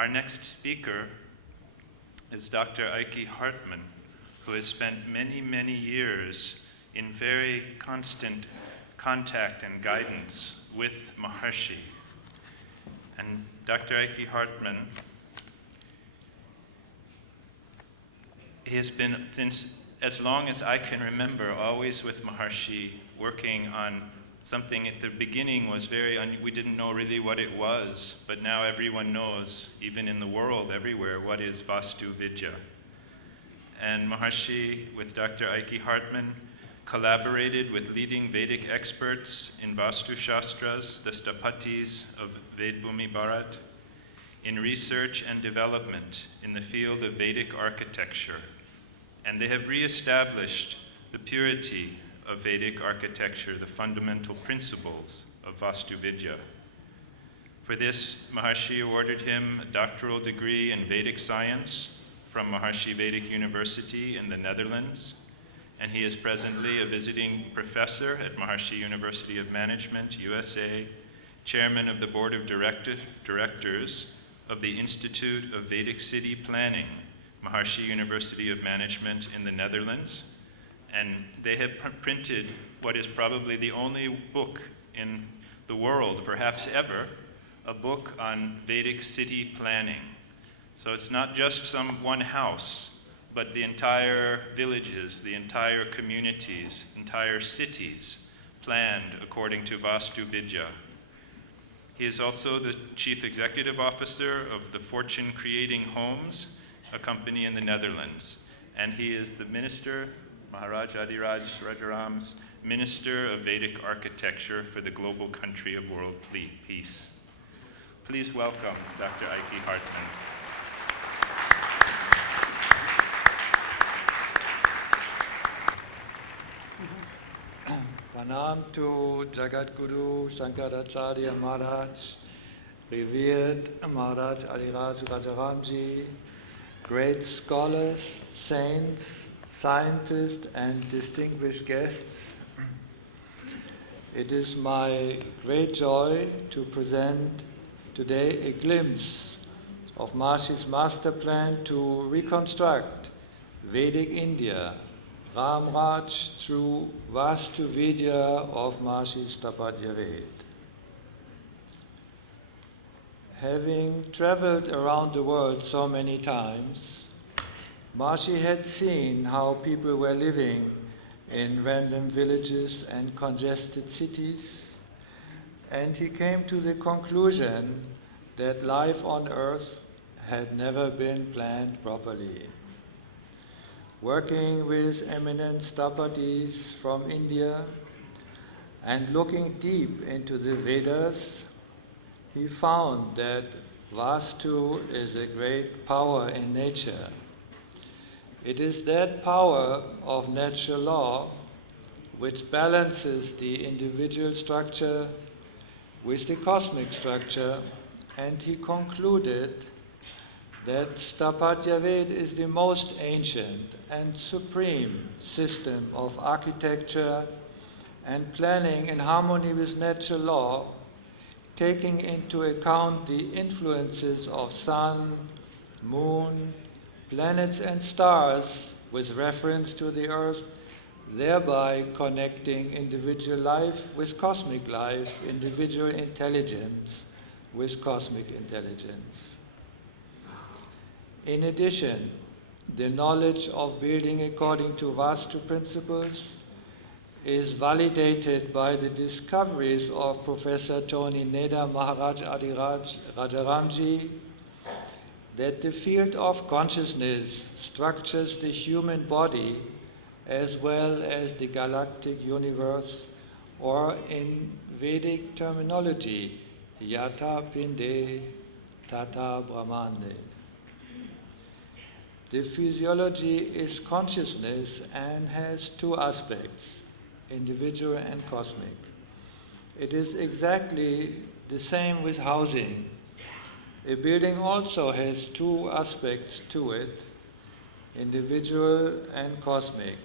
Our next speaker is Dr. Eike Hartmann, who has spent many, many years in very constant contact and guidance with Maharshi. And Dr. Eike Hartmann, he has been, since as long as I can remember, always with Maharshi, working on something at the beginning was we didn't know really what it was, but now everyone knows, even in the world, everywhere, what is Vastu Vidya. And Maharshi, with Dr. Eike Hartmann, collaborated with leading Vedic experts in Vastu Shastras, the Stapatis of Vedbhumi Bharat, in research and development in the field of Vedic architecture. And they have reestablished the purity of Vedic architecture, the fundamental principles of Vastu Vidya. For this, Maharshi awarded him a doctoral degree in Vedic science from Maharshi Vedic University in the Netherlands, and he is presently a visiting professor at Maharshi University of Management, USA, chairman of the board of directors of the Institute of Vedic City Planning, Maharshi University of Management in the Netherlands. And they have printed what is probably the only book in the world, perhaps ever, a book on Vedic city planning. So it's not just some one house, but the entire villages, the entire communities, entire cities planned according to Vastu Vidya. He is also the chief executive officer of the Fortune Creating Homes, a company in the Netherlands. And he is the minister, Maharaj Adhiraj Rajaram's Minister of Vedic Architecture for the global country of world peace. Please welcome Dr. Eike Hartmann. Pranam to Jagat Guru Shankaracharya Maharaj, revered Maharaj Adhiraj Rajaramji, great scholars, saints, scientists, and distinguished guests. It is my great joy to present today a glimpse of Maharshi's master plan to reconstruct Vedic India, Ram Raj through Vastu Vidya of Maharshi's Stapatya Ved. Having traveled around the world so many times, Maharshi had seen how people were living in random villages and congested cities, and he came to the conclusion that life on earth had never been planned properly. Working with eminent Stapatis from India and looking deep into the Vedas, he found that Vastu is a great power in nature. It is that power of natural law which balances the individual structure with the cosmic structure, and he concluded that Stapatya Ved is the most ancient and supreme system of architecture and planning in harmony with natural law, taking into account the influences of sun, moon, planets and stars with reference to the earth, thereby connecting individual life with cosmic life, individual intelligence with cosmic intelligence. In addition, the knowledge of building according to Vastu principles is validated by the discoveries of Professor Tony Neda Maharaj Adhiraj Rajaramji that the field of consciousness structures the human body as well as the galactic universe, or in Vedic terminology, Yatha Pinde Tata Brahmande. The physiology is consciousness and has two aspects, individual and cosmic. It is exactly the same with housing. A building also has two aspects to it, individual and cosmic.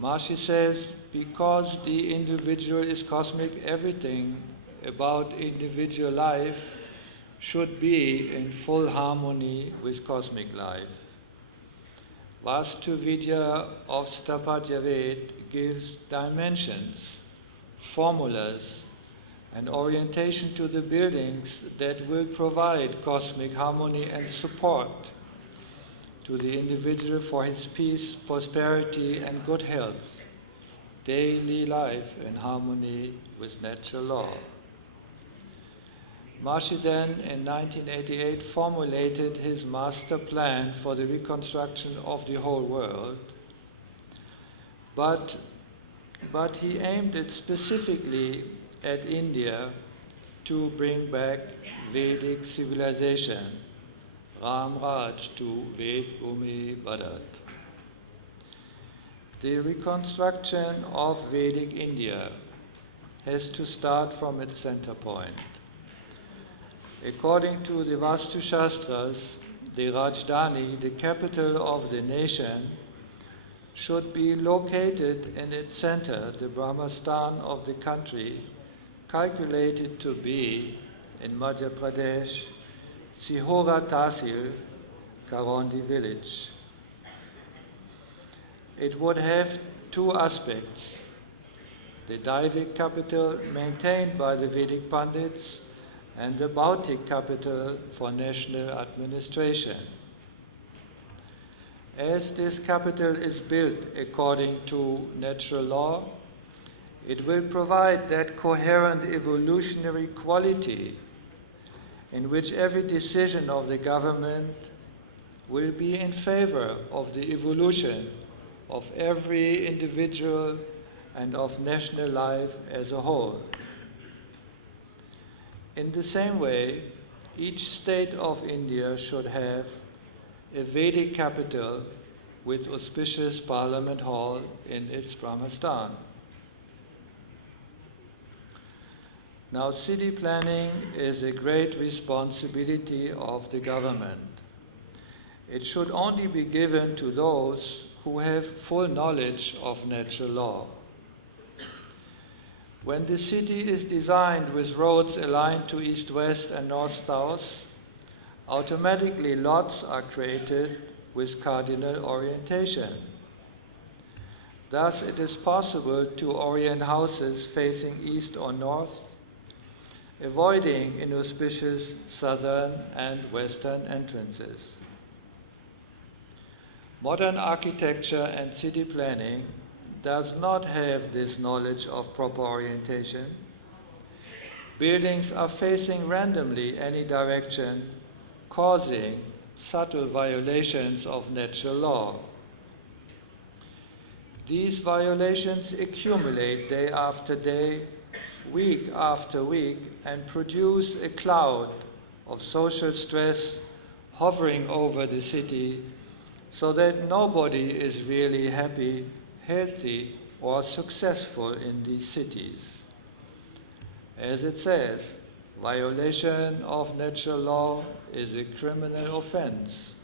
Maharshi says, because the individual is cosmic, everything about individual life should be in full harmony with cosmic life. Vastu Vidya of Sthapatya Ved gives dimensions, formulas, and orientation to the buildings that will provide cosmic harmony and support to the individual for his peace, prosperity, and good health, daily life in harmony with natural law. Maharishi then, in 1988, formulated his master plan for the reconstruction of the whole world, but he aimed it specifically at India to bring back Vedic civilization, Ram Raj to Ved Bhumi Bharat. The reconstruction of Vedic India has to start from its center point. According to the Vastu Shastras, the Rajdhani, the capital of the nation, should be located in its center, the Brahmastan of the country, calculated to be in Madhya Pradesh, Sihora Tahsil, Karondi village. It would have two aspects: the Daivik capital maintained by the Vedic Pandits and the Bautic capital for national administration. As this capital is built according to natural law, it will provide that coherent evolutionary quality in which every decision of the government will be in favor of the evolution of every individual and of national life as a whole. In the same way, each state of India should have a Vedic capital with auspicious parliament hall in its Brahmastan. Now, city planning is a great responsibility of the government. It should only be given to those who have full knowledge of natural law. When the city is designed with roads aligned to east-west and north-south, automatically lots are created with cardinal orientation. Thus, it is possible to orient houses facing east or north, avoiding inauspicious southern and western entrances. Modern architecture and city planning does not have this knowledge of proper orientation. Buildings are facing randomly any direction, causing subtle violations of natural law. These violations accumulate day after day, week after week, and produce a cloud of social stress hovering over the city, so that nobody is really happy, healthy, or successful in these cities. As it says, violation of natural law is a criminal offense,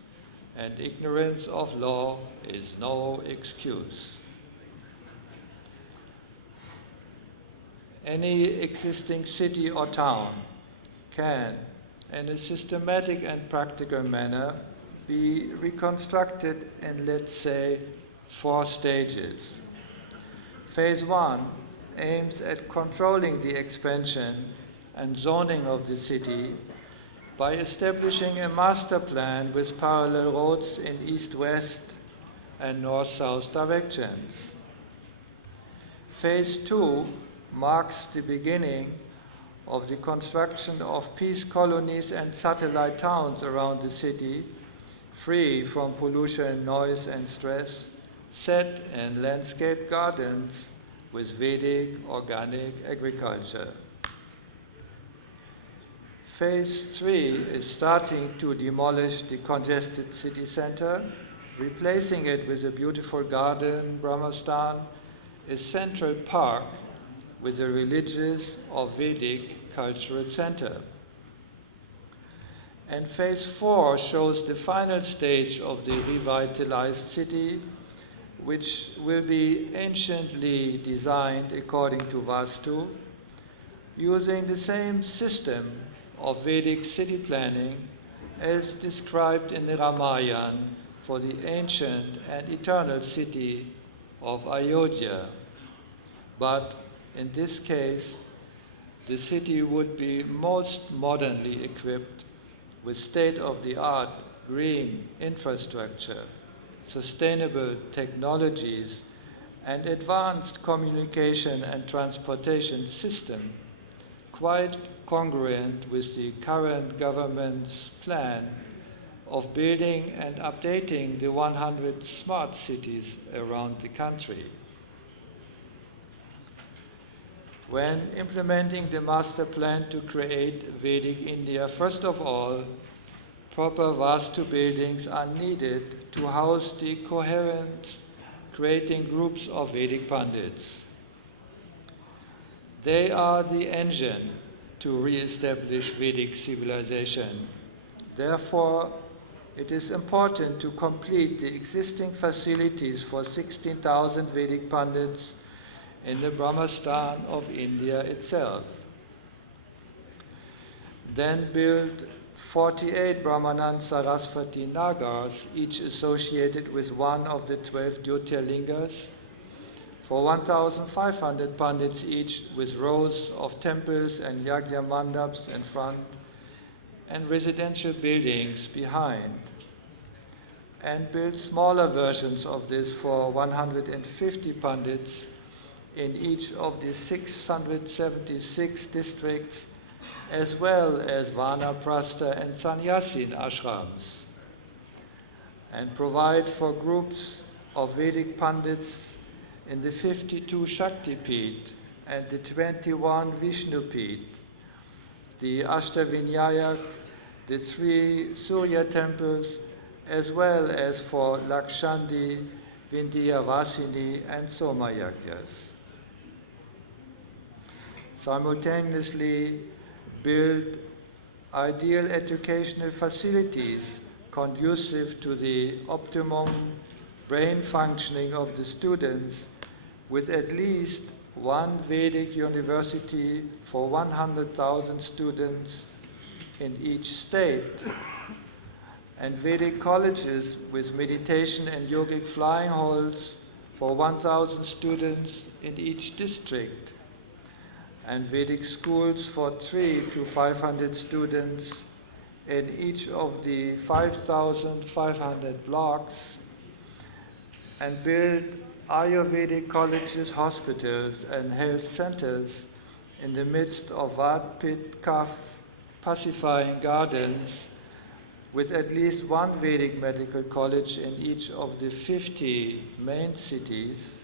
and ignorance of law is no excuse. Any existing city or town can, in a systematic and practical manner, be reconstructed in, let's say, 4 stages. Phase 1 aims at controlling the expansion and zoning of the city by establishing a master plan with parallel roads in east-west and north-south directions. Phase 2 marks the beginning of the construction of peace colonies and satellite towns around the city, free from pollution, noise, and stress, set in landscape gardens with Vedic organic agriculture. Phase 3 is starting to demolish the congested city center, replacing it with a beautiful garden, Brahmastan, a central park with a religious or Vedic cultural center. And Phase 4 shows the final stage of the revitalized city, which will be anciently designed according to Vastu, using the same system of Vedic city planning as described in the Ramayana for the ancient and eternal city of Ayodhya. But in this case, the city would be most modernly equipped with state-of-the-art green infrastructure, sustainable technologies, and advanced communication and transportation system, quite congruent with the current government's plan of building and updating the 100 smart cities around the country. When implementing the master plan to create Vedic India, first of all, proper Vastu buildings are needed to house the coherent creating groups of Vedic Pandits. They are the engine to re-establish Vedic civilization. Therefore, it is important to complete the existing facilities for 16,000 Vedic Pandits in the Brahmastan of India itself. Then build 48 Brahmanan Saraswati Nagars, each associated with one of the 12 Jyotirlingas, for 1,500 Pandits each, with rows of temples and yagya mandaps in front and residential buildings behind. And build smaller versions of this for 150 Pandits in each of the 676 districts, as well as Vanaprastha and Sannyasin ashrams, and provide for groups of Vedic Pandits in the 52 Shaktipeeth and the 21 Vishnupeeth, the Ashtavinyayak, the 3 Surya temples, as well as for Lakshandi, Vindhyavasini, and Somayagyas. Simultaneously, build ideal educational facilities conducive to the optimum brain functioning of the students, with at least one Vedic university for 100,000 students in each state, and Vedic colleges with meditation and yogic flying halls for 1,000 students in each district, and Vedic schools for 300 to 500 students in each of the 5,500 blocks, and build Ayurvedic colleges, hospitals, and health centers in the midst of Vad-Pit Kaf pacifying gardens, with at least one Vedic medical college in each of the 50 main cities,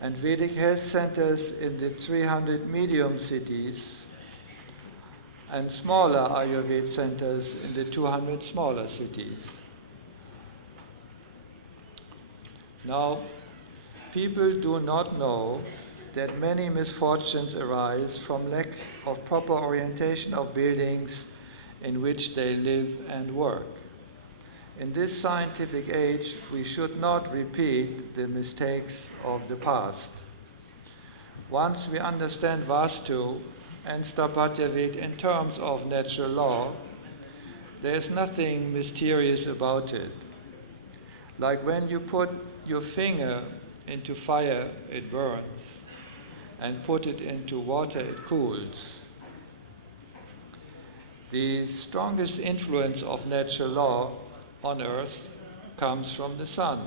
and Vedic health centers in the 300 medium cities, and smaller Ayurveda centers in the 200 smaller cities. Now, people do not know that many misfortunes arise from lack of proper orientation of buildings in which they live and work. In this scientific age, we should not repeat the mistakes of the past. Once we understand Vastu and Sthapatya in terms of natural law, there is nothing mysterious about it. Like when you put your finger into fire, it burns, and put it into water, it cools. The strongest influence of natural law on earth comes from the sun.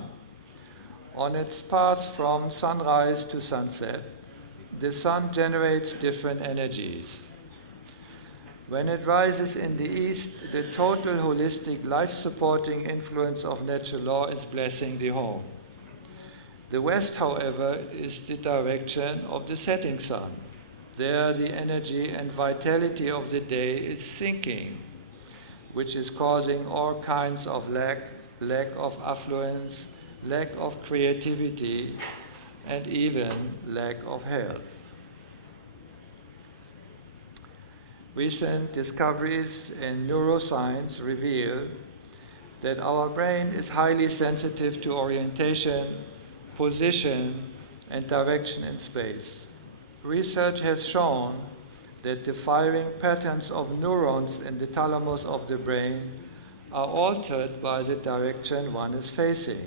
On its path from sunrise to sunset, the sun generates different energies. When it rises in the east, the total holistic life-supporting influence of natural law is blessing the home. The west, however, is the direction of the setting sun. There the energy and vitality of the day is sinking, which is causing all kinds of lack of affluence, lack of creativity, and even lack of health. Recent discoveries in neuroscience reveal that our brain is highly sensitive to orientation, position, and direction in space. Research has shown that the firing patterns of neurons in the thalamus of the brain are altered by the direction one is facing.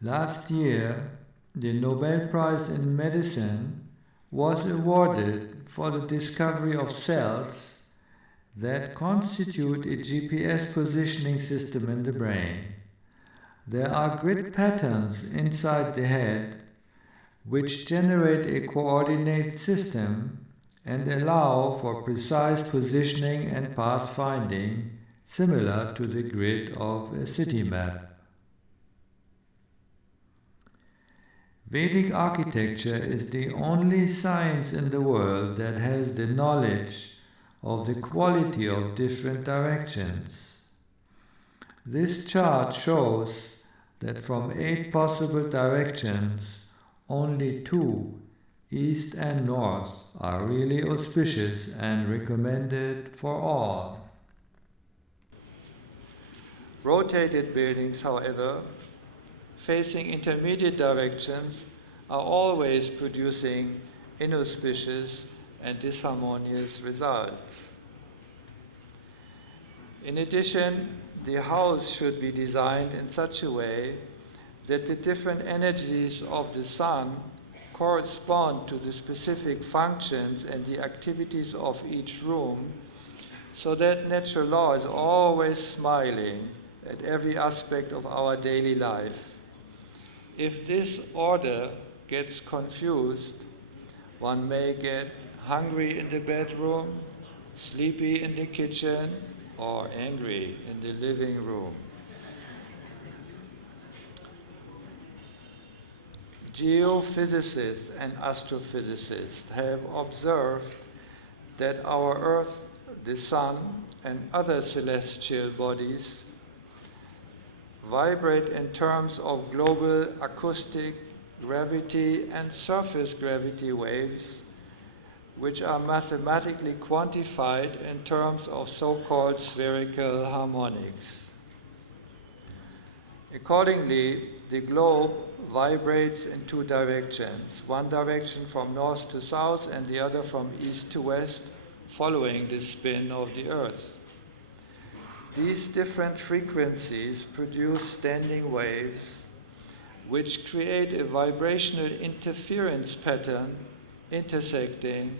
Last year, the Nobel Prize in Medicine was awarded for the discovery of cells that constitute a GPS positioning system in the brain. There are grid patterns inside the head which generate a coordinate system and allow for precise positioning and path finding, similar to the grid of a city map. Vedic architecture is the only science in the world that has the knowledge of the quality of different directions. This chart shows that from 8 possible directions, only 2, east and north, are really auspicious and recommended for all. Rotated buildings, however, facing intermediate directions, are always producing inauspicious and disharmonious results. In addition, the house should be designed in such a way that the different energies of the sun correspond to the specific functions and the activities of each room, so that natural law is always smiling at every aspect of our daily life. If this order gets confused, one may get hungry in the bedroom, sleepy in the kitchen, or angry in the living room. Geophysicists and astrophysicists have observed that our Earth, the Sun, and other celestial bodies vibrate in terms of global acoustic, gravity, and surface gravity waves, which are mathematically quantified in terms of so-called spherical harmonics. Accordingly, the globe vibrates in 2 directions, one direction from north to south and the other from east to west, following the spin of the Earth. These different frequencies produce standing waves, which create a vibrational interference pattern intersecting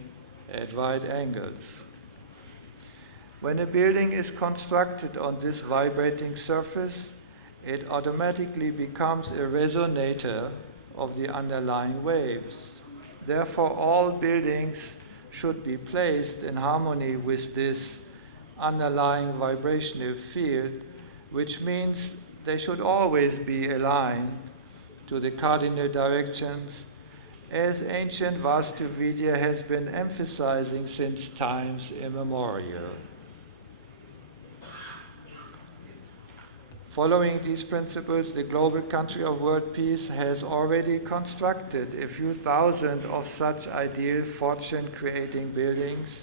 at right angles. When a building is constructed on this vibrating surface, it automatically becomes a resonator of the underlying waves. Therefore, all buildings should be placed in harmony with this underlying vibrational field, which means they should always be aligned to the cardinal directions, as ancient Vastu Vidya has been emphasizing since times immemorial. Following these principles, the global country of world peace has already constructed a few thousand of such ideal fortune-creating buildings,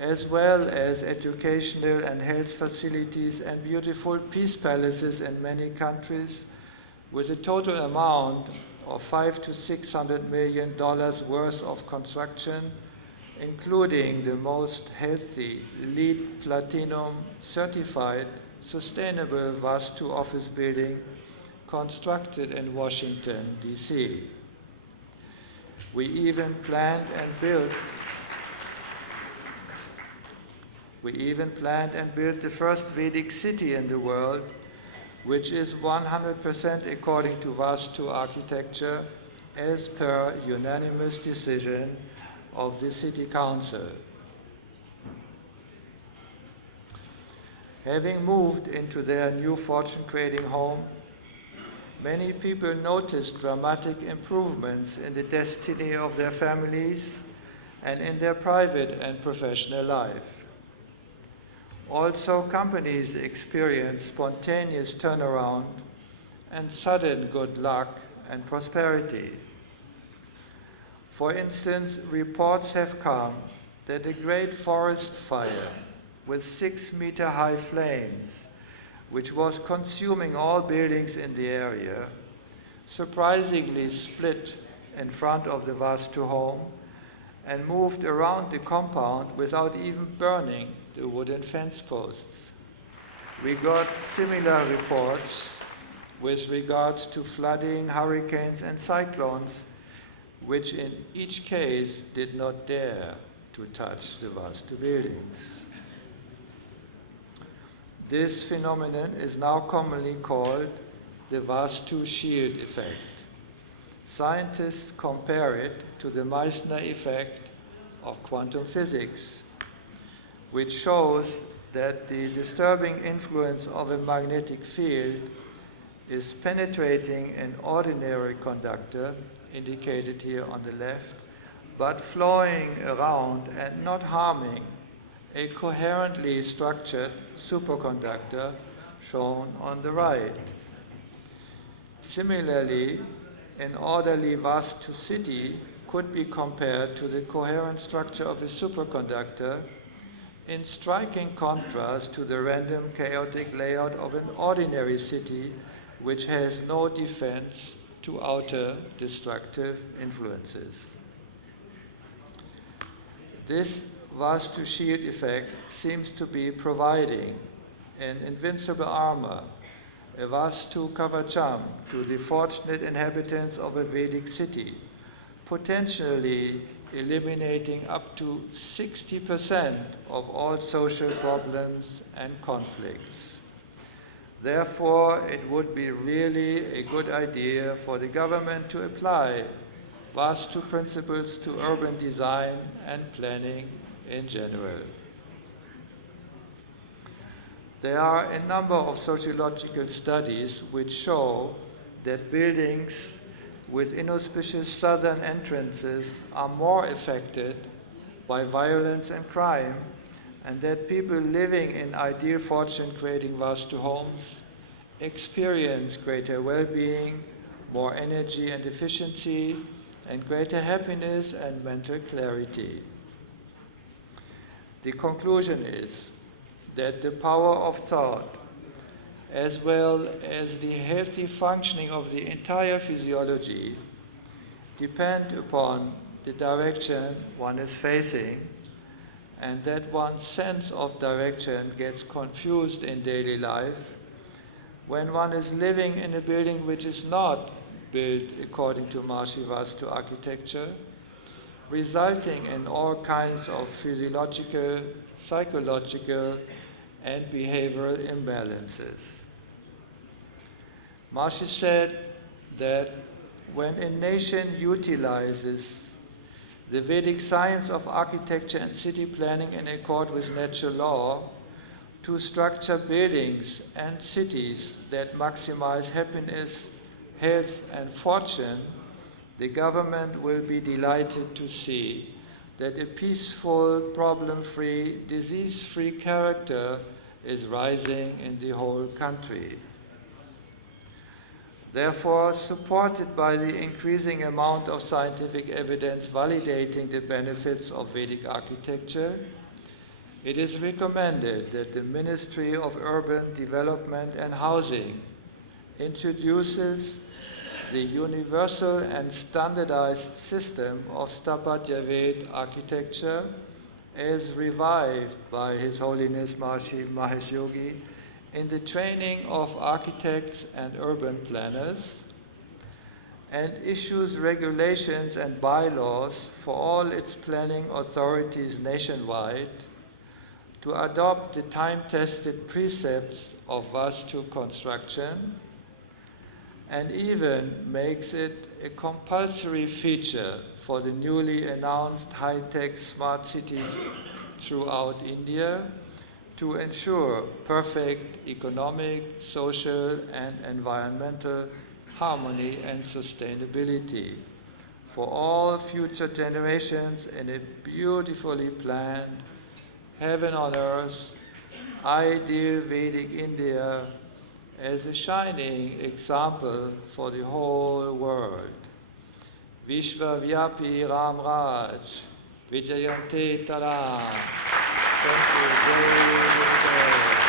as well as educational and health facilities and beautiful peace palaces in many countries, with a total amount of $500 to $600 million worth of construction, including the most healthy, LEED Platinum certified, sustainable Vastu office building constructed in Washington, D.C. We even planned and built the first Vedic city in the world, which is 100% according to Vastu architecture, as per unanimous decision of the City Council. Having moved into their new fortune-creating home, many people noticed dramatic improvements in the destiny of their families and in their private and professional life. Also, companies experience spontaneous turnaround and sudden good luck and prosperity. For instance, reports have come that a great forest fire with 6-meter-high flames, which was consuming all buildings in the area, surprisingly split in front of the Vastu home and moved around the compound without even burning the wooden fence posts. We got similar reports with regards to flooding, hurricanes, and cyclones, which in each case did not dare to touch the Vastu buildings. This phenomenon is now commonly called the Vast-Sheer Defect. Scientists compare it to the Meissner effect of quantum physics, which shows that the disturbing influence of a magnetic field is penetrating an ordinary conductor, indicated here on the left, but flowing around and not harming a coherently structured superconductor, shown on the right. Similarly, an orderly Vastu city could be compared to the coherent structure of a superconductor, in striking contrast to the random chaotic layout of an ordinary city which has no defense to outer destructive influences. This Vast-Sheer Defect seems to be providing an invincible armor, a Vastu Kavacham, to the fortunate inhabitants of a Vedic city, potentially eliminating up to 60% of all social problems and conflicts. Therefore, it would be really a good idea for the government to apply Vastu principles to urban design and planning in general. There are a number of sociological studies which show that buildings with inauspicious southern entrances are more affected by violence and crime, and that people living in ideal fortune-creating Vastu homes experience greater well-being, more energy and efficiency, and greater happiness and mental clarity. The conclusion is that the power of thought, as well as the healthy functioning of the entire physiology, depend upon the direction one is facing, and that one's sense of direction gets confused in daily life when one is living in a building which is not built according to Maharishi Vastu architecture, resulting in all kinds of physiological, psychological, and behavioral imbalances. Maharishi said that when a nation utilizes the Vedic science of architecture and city planning in accord with natural law to structure buildings and cities that maximize happiness, health, and fortune, the government will be delighted to see that a peaceful, problem-free, disease-free character is rising in the whole country. Therefore, supported by the increasing amount of scientific evidence validating the benefits of Vedic architecture, it is recommended that the Ministry of Urban Development and Housing introduces the universal and standardized system of Sthapatya Vedic architecture as revived by His Holiness Maharishi Mahesh Yogi in the training of architects and urban planners, and issues regulations and bylaws for all its planning authorities nationwide to adopt the time-tested precepts of Vastu construction, and even makes it a compulsory feature for the newly announced high-tech smart cities throughout India to ensure perfect economic, social, and environmental harmony and sustainability for all future generations in a beautifully planned, heaven on earth, ideal Vedic India as a shining example for the whole world. Vishwavyapi Ram Raj, Vijayante Taram. Thank you very much.